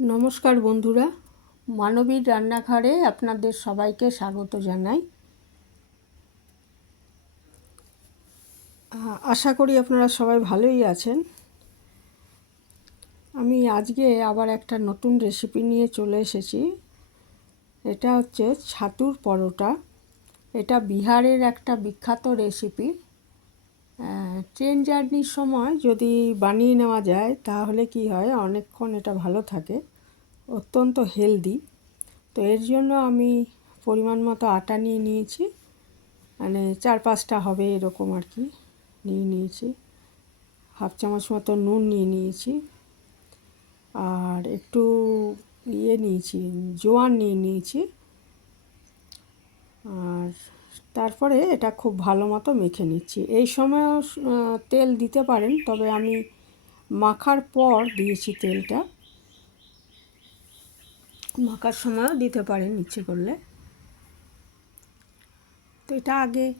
নমস্কার বন্ধুরা, মানবীর রান্নাঘরে আপনাদের সবাইকে স্বাগত জানাই। আশা করি আপনারা সবাই ভালোই আছেন। আমি আজকে আবার একটা নতুন রেসিপি নিয়ে চলে এসেছি। এটা হচ্ছে ছাতুর পরোটা। এটা বিহারের একটা বিখ্যাত রেসিপি ট্রেন জার্নির সময় যদি বানিয়ে নেওয়া যায়, তাহলে কি হয়? অনেকক্ষণ এটা ভালো থাকে। অত্যন্ত হেলদি তো এর জন্য আমি পরিমাণ মতো আটা নিয়ে নিয়েছি। মানে চার পাঁচটা হবে এরকম আর কি নিয়ে নিয়েছি। হাফ চামচ মতো নুন নিয়ে নিয়েছি। আর একটু ইয়ে নিয়েছি, জোয়ান নিয়ে নিয়েছি। আর তারপরে এটা খুব ভালো মতো মেখে নিচ্ছি। এই সময়ও তেল দিতে পারেন, তবে আমি মাখার পর দিয়েছি তেলটা। মাখার সময়ও দিতে পারেন, ইচ্ছে করলে। তো এটা আগে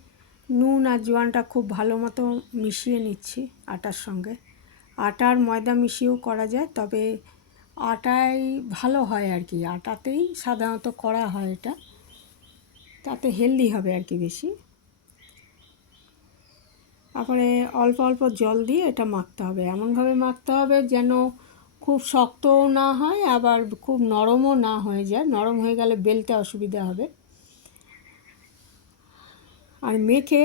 নুন আর জোয়ানটা খুব ভালো মতো মিশিয়ে নিচ্ছি আটার সঙ্গে। আটা আর ময়দা মিশিয়েও করা যায়, তবে আটাই ভালো হয় আর কি। আটাতেই সাধারণত করা হয় এটা। তাতে হেলদি হবে আর কি বেশি। তারপরে অল্প অল্প জল দিয়ে এটা মাখতে হবে। এমনভাবে মাখতে হবে যেন খুব শক্তও না হয়, আবার খুব নরমও না হয়ে যায়। নরম হয়ে গেলে বেলতে অসুবিধা হবে। আর মেখে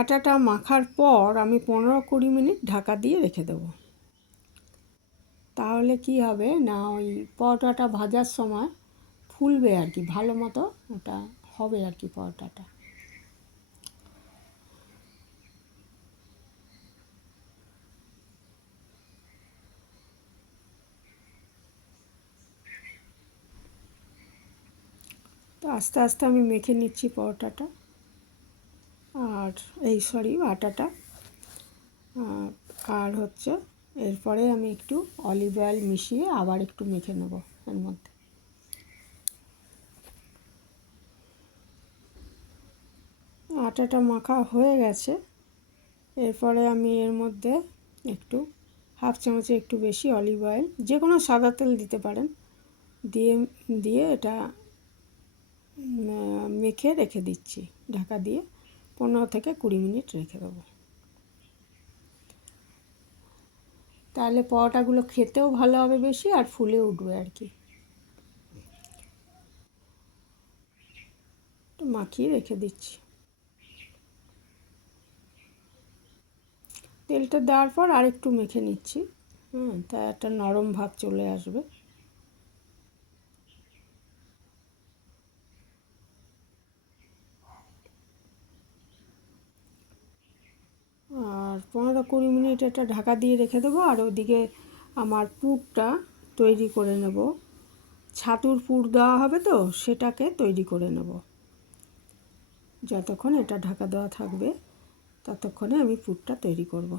আটাটা মাখার পর আমি পনেরো কুড়ি মিনিট ঢাকা দিয়ে রেখে দেবো। তাহলে কি হবে না, ওই পরোটাটা ভাজার সময় ফুলবে আর কি, ভালো মতো ওটা হবে আর কি পরোটাটা। আস্তে আস্তে আমি মেখে নিচ্ছি পরোটাটা। আর এই সরি আটাটা। আর- হচ্ছে এরপরে আমি একটু অলিভ অয়েল মিশিয়ে আবার একটু মেখে নেব এর মধ্যে। আটাটা মাখা হয়ে গেছে। এরপরে আমি এর মধ্যে একটু হাফ চামচে একটু বেশি অলিভ অয়েল যে কোনো সাদা তেল দিতে পারেন। দিয়ে দিয়ে এটা মেখে রেখে দিচ্ছি। ঢাকা দিয়ে পনেরো থেকে কুড়ি মিনিট রেখে দেবো। তাহলে পরোটাগুলো খেতেও ভালো হবে বেশি আর ফুলে উঠবে আর কি। মাখিয়ে রেখে দিচ্ছি। তেলটা দেওয়ার পর আর একটু মেখে নিচ্ছি। হুম তা একটা নরম ভাব চলে আসবে। আর পনেরো কুড়ি মিনিট এটা ঢাকা দিয়ে রেখে দেবো আর ওদিকে আমার পুরটা তৈরি করে নেব। ছাতুর পুর দেওয়া হবে তো, সেটাকে তৈরি করে নেব। যতক্ষণ এটা ঢাকা দেওয়া থাকবে, ততক্ষণে আমি পুরটা তৈরি করব।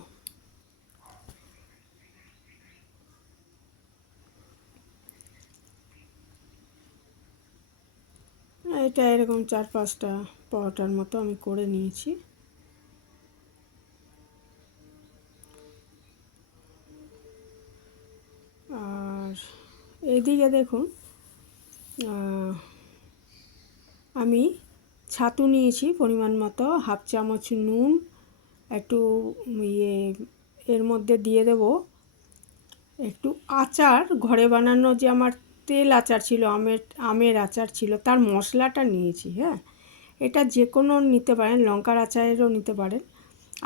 এটা এরকম চার পাঁচটা পরোটার মতো আমি করে নিয়েছি। এদিকে দেখুন আমি ছাতু নিয়েছি পরিমাণ মতো, হাফ চামচ নুন, একটু ইয়ে এর মধ্যে দিয়ে দেব। একটু আচার, ঘরে বানানো যে আমার তেল আচার ছিল, আমের আমের আচার ছিল, তার মশলাটা নিয়েছি হ্যাঁ? এটা যে কোনো নিতে পারেন, লঙ্কার আচারেরও নিতে পারেন।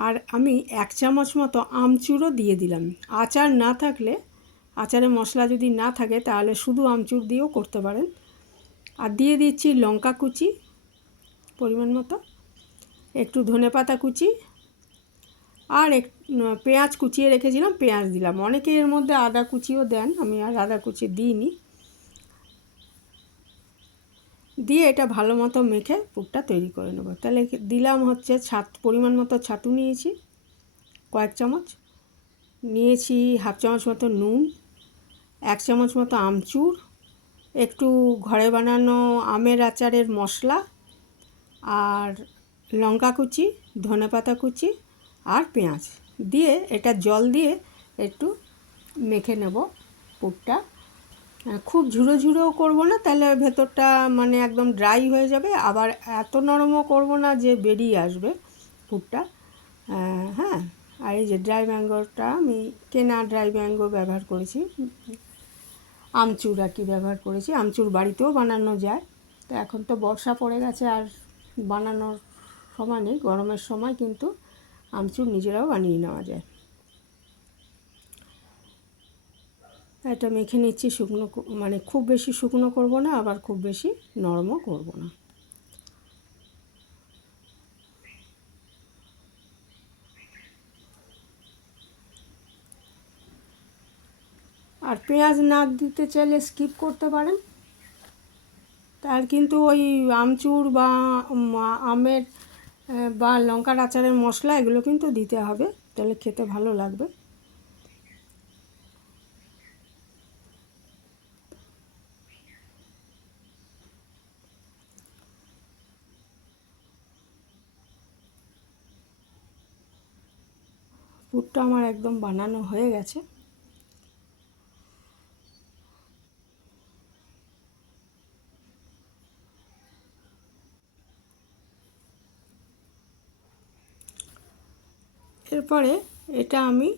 আর আমি এক চামচ মতো আমচুরও দিয়ে দিলাম। আচার না থাকলে আচারের মশলা যদি না থাকে, তাহলে শুধু আমচুর দিয়েও করতে পারেন। আর দিয়ে দিচ্ছি লঙ্কা কুচি, পরিমাণ মতো, একটু ধনেপাতা কুচি, আর এক পেঁয়াজ কুচিয়ে রেখেছিলাম, পেঁয়াজ দিলাম। অনেকে এর মধ্যে আদা কুচিও দেন, আমি আর আদা কুচি দিইনি। দিয়ে এটা ভালো মতো মেখে পুরটা তৈরি করে নেব। তাহলে দিলাম হচ্ছে ছাত, পরিমাণ মতো ছাতু নিয়েছি, কয়েক চামচ। নিয়েছি হাফ চামচ মতো নুন এক চামচ মতো আমচুর, একটু ঘরে বানানো আমের আচারের মশলা আর লঙ্কা কুচি ধনেপাতা কুচি আর পেঁয়াজ। দিয়ে এটা জল দিয়ে একটু মেখে নেব পুরটা। খুব ঝুড়ো ঝুড়োও করব না, তাহলে ভেতরটা মানে একদম ড্রাই হয়ে যাবে। আবার এত নরমও করব না যে বেরিয়ে আসবে পুরটা। হ্যাঁ আর এই যে ড্রাই ম্যাঙ্গোটা আমি কেনা ড্রাই ম্যাঙ্গো ব্যবহার করেছি। আমচুর আর কি ব্যবহার করেছি। আমচুর বাড়িতেও বানানো যায়। তো এখন তো বর্ষা পড়ে গেছে আর বানানোর সময় নেই, গরমের সময় কিন্তু আমচুর নিজেরাও বানিয়ে নেওয়া যায়। এটা মেখে নিচ্ছি, শুকনো মানে খুব বেশি শুকনো করব না, আবার খুব বেশি নরমও করব না। আর পেঁয়াজ না দিতে চাইলে স্কিপ করতে পারেন। তার কিন্তু ওই আমচুর বা আমের বা লঙ্কার আচারের মশলা এগুলো কিন্তু দিতে হবে, তাহলে খেতে ভালো লাগবে। পুরটা আমার একদম বানানো হয়ে গেছে। এরপরে এটা আমি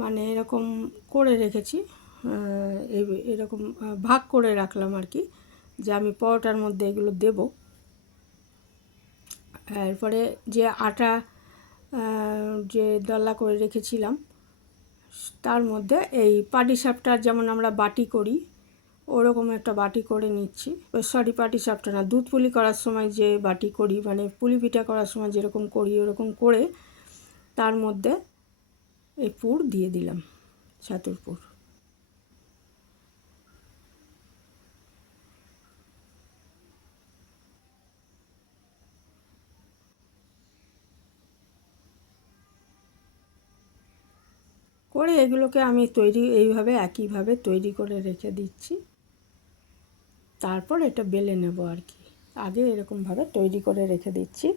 মানে এরকম করে রেখেছি এরকম ভাগ করে রাখলাম আর কি, যে আমি পরোটার মধ্যে এগুলো দেব। এরপরে যে আটা যে ডলা করে রেখেছিলাম, তার মধ্যে এই পাটিসাপটার যেমন আমরা বাটি করি, ওরকম একটা বাটি করে নিচ্ছি। সরি পাটি সাপটা না, দুধ পুলি করার সময় যে বাটি করি মানে পুলি পিঠা করার সময় যেরকম করি, ওরকম করে তার মধ্যে এই পুর দিয়ে দিলাম, ছাতুর পুর। করে এগুলোকে আমি তৈরি, এইভাবে একইভাবে তৈরি করে রেখে দিচ্ছি। তারপর এটা বেলে নেব আর কি। আগে এরকমভাবে তৈরি করে রেখে দিচ্ছি।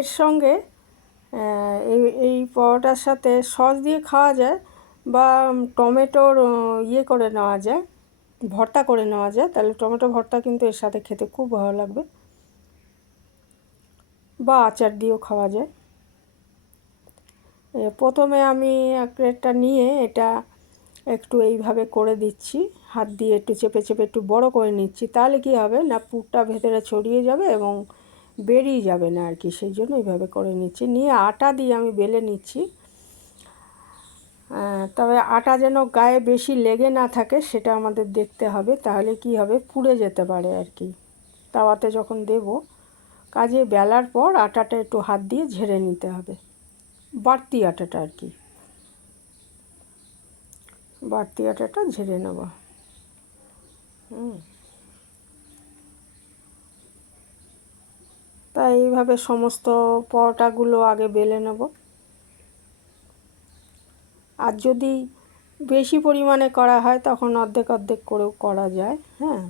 এর সঙ্গে এই এই পরোটার সাথে সস দিয়ে খাওয়া যায় বা টমেটোর ইয়ে করে নেওয়া যায়, ভর্তা করে নেওয়া যায়, তাহলে টমেটো ভর্তা কিন্তু এর সাথে খেতে খুব ভালো লাগবে। বা আচার দিয়েও খাওয়া যায়। প্রথমে আমি প্লেটটা নিয়ে এটা একটু এইভাবে করে দিচ্ছি, হাত দিয়ে একটু চেপে চেপে একটু বড় করে নিচ্ছি, তাহলে কি হবে না পুরটা ভেতরে ছড়িয়ে যাবে এবং বেরিয়ে যাবে না আর কি, সেই জন্য এইভাবে করে নিচ্ছি। নিয়ে আটা দিয়ে আমি বেলে নিচ্ছি। তবে আটা যেন গায়ে বেশি লেগে না থাকে, সেটা আমাদের দেখতে হবে, তাহলে কি হবে, পুড়ে যেতে পারে আর কি। তাওয়াতে যখন দেব, কাজে বেলার পর আটাটা একটু হাত দিয়ে ঝেড়ে নিতে হবে। বাড়তি আটাটা আর কি। বাড়তি আটাটা ঝেড়ে নেব। হুম। তাই এইভাবে সমস্ত পরোটাগুলো আগে বেলে নেব। আর যদি বেশি পরিমাণে করা হয়, তখন অর্ধেক অর্ধেক করেও করা যায় হ্যাঁ।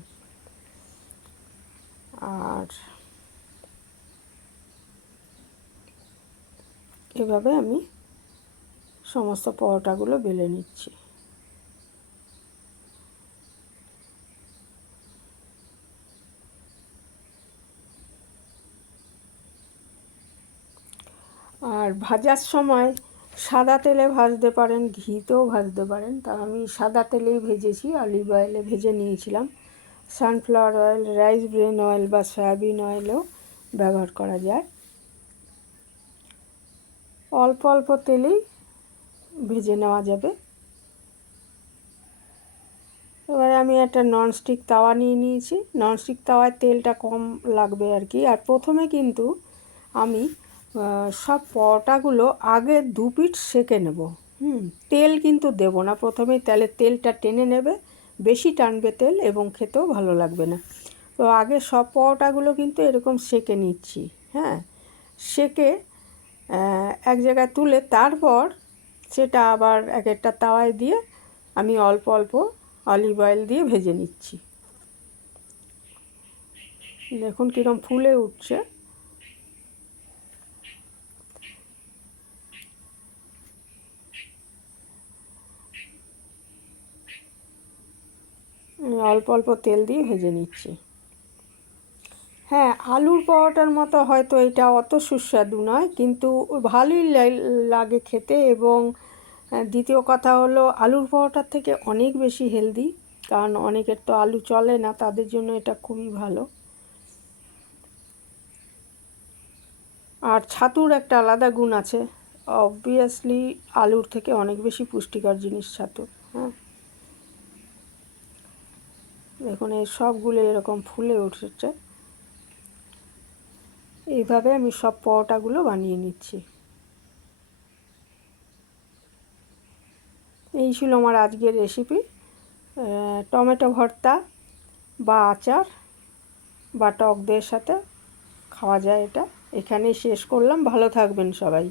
আর এভাবে আমি সমস্ত পরোটাগুলো বেলে নিচ্ছি। আর ভাজার সময় সাদা তেলে ভাজতে পারেন, ঘিতেও ভাজতে পারেন। তা আমি সাদা তেলেই ভেজেছি অলিভ অয়েলে ভেজে নিয়েছিলাম। Sunflower oil rice bran oil বা সয়াবিন অয়েলও ব্যবহার করা যায়। অল্প অল্প তেলেই ভেজে নেওয়া যাবে। এবারে আমি একটা ননস্টিক তাওয়া নিয়ে নিয়েছি। ননস্টিক তাওয়ায় তেলটা কম লাগবে আর কি। আর প্রথমে কিন্তু আমি সব পরোটাগুলো আগে দু পিঠ সেকে নেব। হুম, তেল কিন্তু দেব না। প্রথমেই তাহলে তেলটা টেনে নেবে, বেশি টানবে তেল এবং খেতেও ভালো লাগবে না। তো আগে সব পরোটাগুলো কিন্তু এরকম সেকে নিচ্ছি হ্যাঁ? সেকে এক জায়গায় তুলে তারপর সেটা আবার এক একটা তাওয়ায় দিয়ে আমি অল্প অল্প অলিভ অয়েল দিয়ে ভেজে নিচ্ছি। দেখুন কীরকম ফুলে উঠছে আমি অল্প অল্প তেল দিয়ে ভেজে নিচ্ছি। হ্যাঁ আলুর পরোটার মতো হয়তো এটা অত সুস্বাদু নয়, কিন্তু ভালোই লাগে খেতে এবং দ্বিতীয় কথা হলো আলুর পরোটার থেকে অনেক বেশি হেলদি, কারণ অনেকের তো আলু চলে না, তাদের জন্য এটা খুবই ভালো। আর ছাতুর একটা আলাদা গুণ আছে অবভিয়াসলি আলুর থেকে অনেক বেশি পুষ্টিকর জিনিস ছাতু হ্যাঁ। দেখুন এই সবগুলো এরকম ফুলে উঠেছে। এইভাবে আমি সব পরোটাগুলো বানিয়ে নিচ্ছি। এই ছিল আমার আজকের রেসিপি টমেটো ভর্তা বা আচার বা টক সাথে খাওয়া যায় এটা। এখানেই শেষ করলাম, ভালো থাকবেন সবাই।